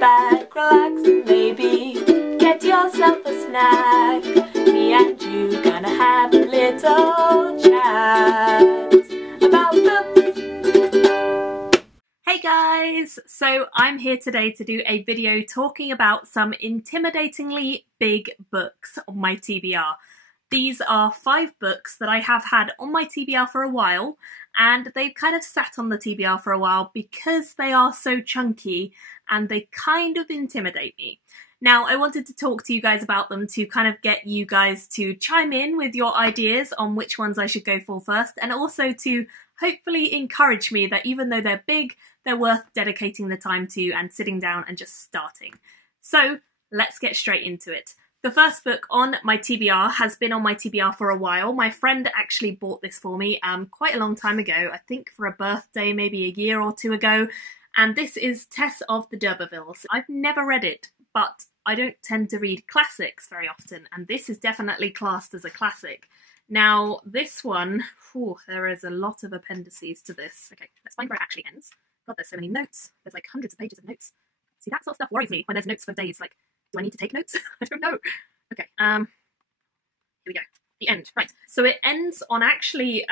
back, relax, and maybe get yourself a snack. Me and you gonna have a little chat about books. Hey guys! So I'm here today to do a video talking about some intimidatingly big books on my TBR. These are 5 books that I have had on my TBR for a while, and they've kind of sat on the TBR for a while because they are so chunky and they kind of intimidate me. Now, I wanted to talk to you guys about them to kind of get you guys to chime in with your ideas on which ones I should go for first, and also to hopefully encourage me that even though they're big, they're worth dedicating the time to and sitting down and just starting. So let's get straight into it. The first book on my TBR has been on my TBR for a while. My friend actually bought this for me quite a long time ago, I think for a birthday maybe a year or 2 ago, and this is Tess of the D'Urbervilles. I've never read it, but I don't tend to read classics very often, and this is definitely classed as a classic. Now, this one, there is a lot of appendices to this. Okay, let's find where it actually ends. God, there's so many notes. There's like hundreds of pages of notes. See, that sort of stuff worries me when there's notes for days. Like, do I need to take notes? I don't know. Okay, here we go. The end. Right, so it ends on actually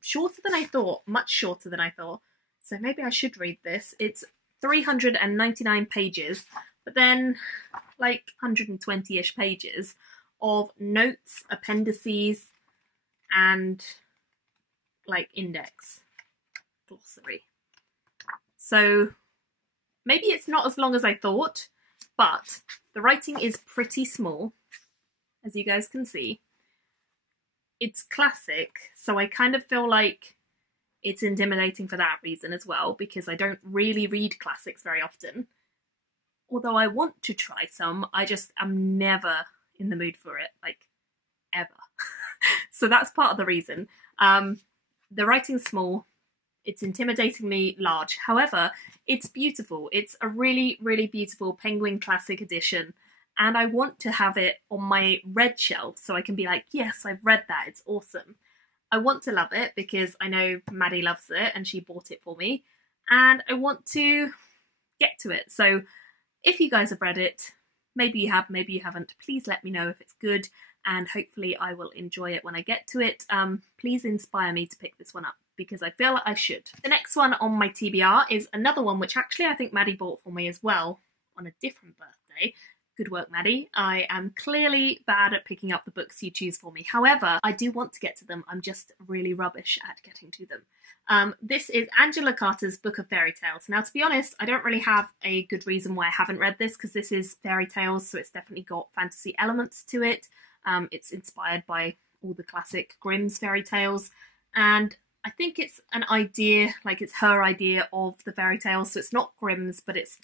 shorter than I thought, much shorter than I thought. So maybe I should read this. It's 399 pages, but then like 120-ish pages of notes, appendices, and like index, glossary. So maybe it's not as long as I thought, but the writing is pretty small, as you guys can see. It's classic, so I kind of feel like it's intimidating for that reason as well, because I don't really read classics very often. Although I want to try some, I just am never in the mood for it, like, ever. So that's part of the reason. The writing's small, it's intimidatingly large. However, it's beautiful. It's a really, really beautiful Penguin Classic edition, and I want to have it on my read shelf so I can be like, yes, I've read that, it's awesome. I want to love it because I know Maddie loves it and she bought it for me, and I want to get to it. So if you guys have read it, maybe you have, maybe you haven't, please let me know if it's good, and hopefully I will enjoy it when I get to it. Please inspire me to pick this one up, because I feel like I should. The next one on my TBR is another one which actually I think Maddie bought for me as well on a different birthday. Good work, Maddie. I am clearly bad at picking up the books you choose for me. However, I do want to get to them. I'm just really rubbish at getting to them. This is Angela Carter's Book of Fairytales. Now, to be honest, I don't really have a good reason why I haven't read this, because this is fairy tales, so it's definitely got fantasy elements to it. It's inspired by all the classic Grimm's fairy tales, and I think it's an idea, like it's her idea of the fairy tales, so it's not Grimm's, but it's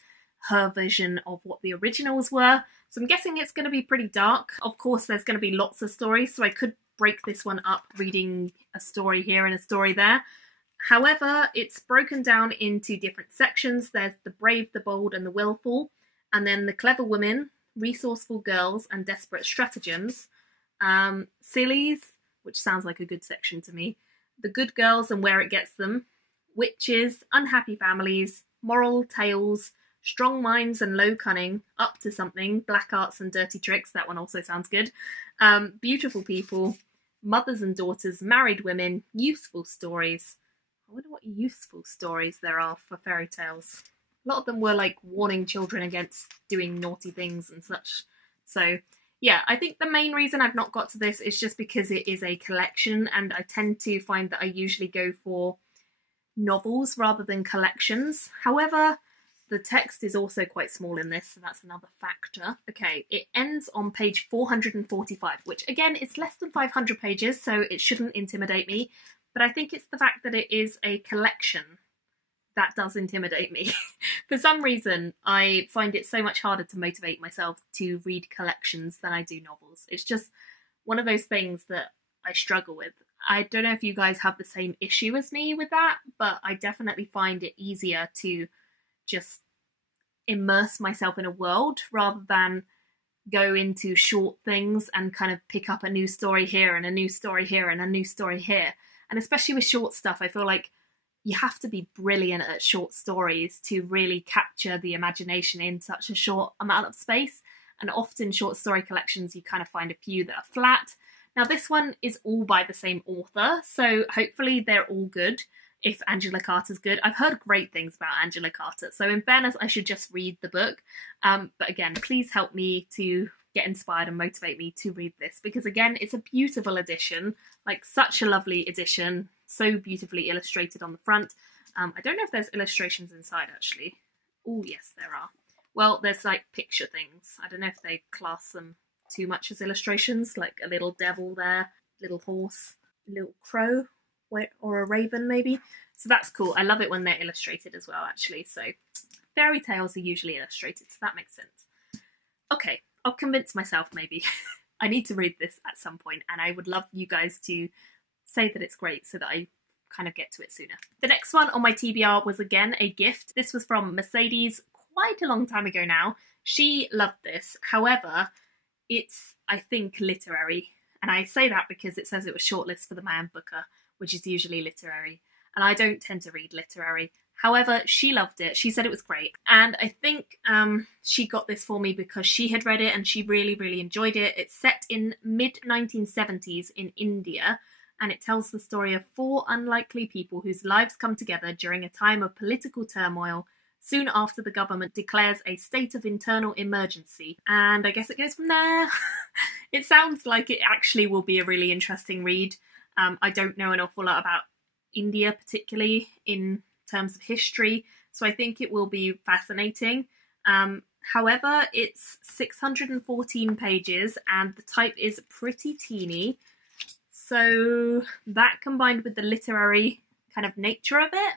her vision of what the originals were. So I'm guessing it's going to be pretty dark. Of course, there's going to be lots of stories, so I could break this one up reading a story here and a story there. However, it's broken down into different sections. There's the brave, the bold, and the willful, and then the clever women, resourceful girls, and desperate stratagems. Sillies, which sounds like a good section to me. The good girls and where it gets them. Witches, unhappy families, moral tales, strong minds and low cunning, up to something, black arts and dirty tricks, that one also sounds good. Beautiful people, mothers and daughters, married women, useful stories. I wonder what useful stories there are for fairy tales. A lot of them were like warning children against doing naughty things and such. So yeah, I think the main reason I've not got to this is just because it is a collection, and I tend to find that I usually go for novels rather than collections. However, the text is also quite small in this, so that's another factor. Okay, it ends on page 445, which again, it's less than 500 pages, so it shouldn't intimidate me. But I think it's the fact that it is a collection that does intimidate me. For some reason, I find it so much harder to motivate myself to read collections than I do novels. It's just one of those things that I struggle with. I don't know if you guys have the same issue as me with that, but I definitely find it easier to just immerse myself in a world rather than go into short things and kind of pick up a new story here and a new story here and a new story here. And especially with short stuff, I feel like you have to be brilliant at short stories to really capture the imagination in such a short amount of space. And often short story collections, you kind of find a few that are flat. Now this one is all by the same author, so hopefully they're all good. If Angela Carter's good. I've heard great things about Angela Carter, so in fairness, I should just read the book. But again, please help me to get inspired and motivate me to read this, because again, it's a beautiful edition, like such a lovely edition, so beautifully illustrated on the front. I don't know if there's illustrations inside actually. Oh yes, there are. Well, there's like picture things. I don't know if they class them too much as illustrations, like a little devil there, little horse, little crow, or a raven maybe. So that's cool. I love it when they're illustrated as well, actually. So fairy tales are usually illustrated, so that makes sense. Okay, I'll convince myself maybe. I need to read this at some point, and I would love you guys to say that it's great so that I kind of get to it sooner. The next one on my TBR was again a gift. This was from Mercedes quite a long time ago now. She loved this. However, it's, I think, literary. And I say that because it says it was shortlisted for the Man Booker, which is usually literary, and I don't tend to read literary. However, she loved it. She said it was great, and I think she got this for me because she had read it and she really, really enjoyed it. It's set in mid-1970s in India, and it tells the story of 4 unlikely people whose lives come together during a time of political turmoil soon after the government declares a state of internal emergency. And I guess it goes from there. It sounds like it actually will be a really interesting read. I don't know an awful lot about India, particularly in terms of history, so I think it will be fascinating. However, it's 614 pages and the type is pretty teeny, so that combined with the literary kind of nature of it,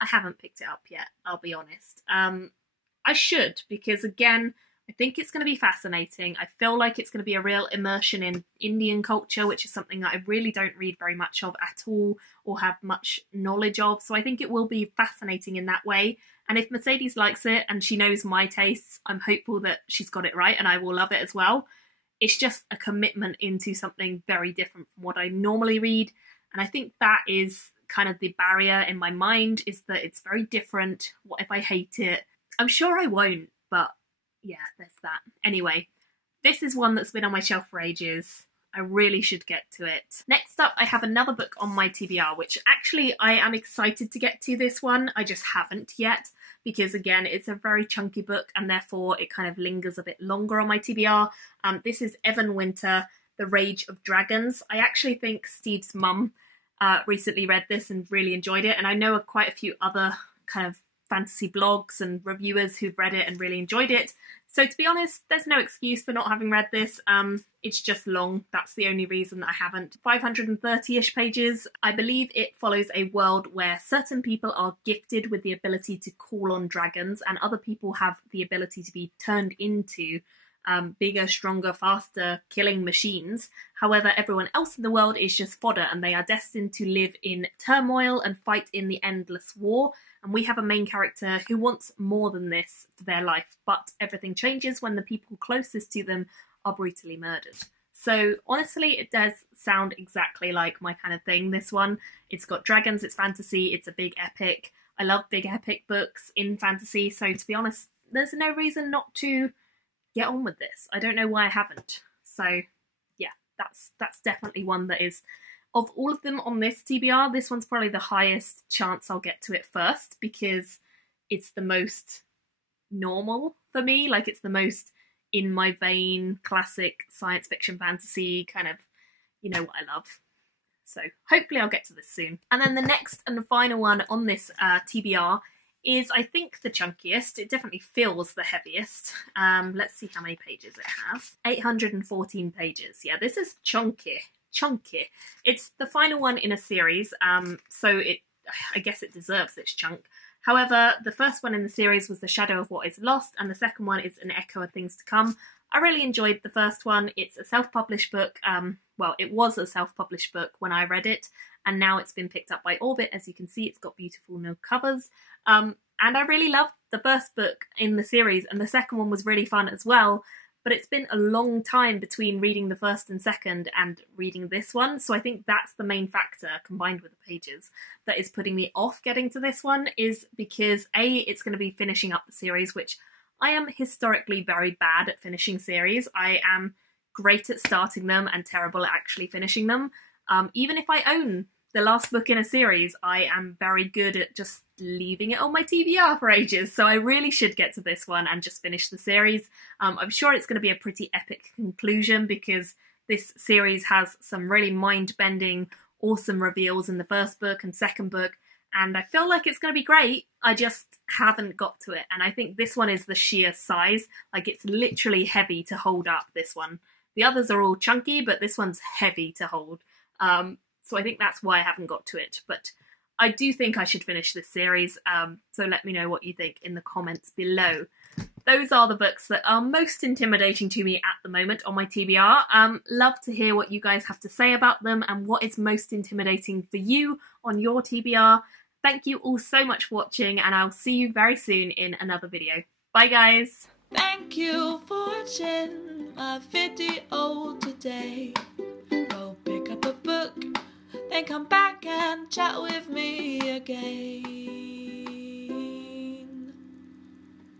I haven't picked it up yet, I'll be honest. I should, because again, I think it's going to be fascinating. I feel like it's going to be a real immersion in Indian culture, which is something that I really don't read very much of at all or have much knowledge of. So I think it will be fascinating in that way. And if Mercedes likes it and she knows my tastes, I'm hopeful that she's got it right and I will love it as well. It's just a commitment into something very different from what I normally read. And I think that is kind of the barrier in my mind, is that it's very different. What if I hate it? I'm sure I won't, but yeah, there's that. Anyway, this is one that's been on my shelf for ages. I really should get to it. Next up, I have another book on my TBR, which actually I am excited to get to this one. I just haven't yet, because again, it's a very chunky book and therefore it kind of lingers a bit longer on my TBR. This is Evan Winter, The Rage of Dragons. I actually think Steve's mum recently read this and really enjoyed it, and I know of quite a few other kind of fantasy blogs and reviewers who've read it and really enjoyed it. So to be honest, there's no excuse for not having read this. It's just long. That's the only reason that I haven't. 530-ish pages. I believe it follows a world where certain people are gifted with the ability to call on dragons and other people have the ability to be turned into bigger, stronger, faster killing machines. However, everyone else in the world is just fodder and they are destined to live in turmoil and fight in the endless war. And we have a main character who wants more than this for their life, but everything changes when the people closest to them are brutally murdered. So honestly, it does sound exactly like my kind of thing, this one. It's got dragons, it's fantasy, it's a big epic. I love big epic books in fantasy, so to be honest, there's no reason not to get on with this. I don't know why I haven't. So yeah, that's definitely one that is, of all of them on this TBR, this one's probably the highest chance I'll get to it first, because it's the most normal for me. Like, it's the most in my vein, classic science fiction fantasy kind of, you know what I love. So hopefully I'll get to this soon. And then the next and the final one on this TBR is, I think, the chunkiest. It definitely feels the heaviest. Let's see how many pages it has. 814 pages. Yeah, this is chunky. It's the final one in a series, so I guess it deserves its chunk. However, the first one in the series was The Shadow of What Is Lost, and the second one is An Echo of Things to Come. I really enjoyed the first one. It's a self-published book. Well, it was a self-published book when I read it, and now it's been picked up by Orbit. As you can see, it's got beautiful no covers. And I really loved the first book in the series, and the second one was really fun as well. but it's been a long time between reading the first and second and reading this one, so I think that's the main factor, combined with the pages, that is putting me off getting to this one, is because A, it's going to be finishing up the series, which I am historically very bad at finishing series. I am great at starting them and terrible at actually finishing them. Even if I own the last book in a series, I am very good at just leaving it on my TBR for ages, so I really should get to this one and just finish the series. I'm sure it's going to be a pretty epic conclusion, because this series has some really mind-bending, awesome reveals in the first book and second book, and I feel like it's going to be great. I just haven't got to it, and I think this one is the sheer size. Like, it's literally heavy to hold up, this one. The others are all chunky, but this one's heavy to hold. So I think that's why I haven't got to it. But I do think I should finish this series, so let me know what you think in the comments below. Those are the books that are most intimidating to me at the moment on my TBR. Love to hear what you guys have to say about them and what is most intimidating for you on your TBR. Thank you all so much for watching, and I'll see you very soon in another video. Bye guys! Thank you for watching my video today. Go pick up a book, then come back and chat with me again.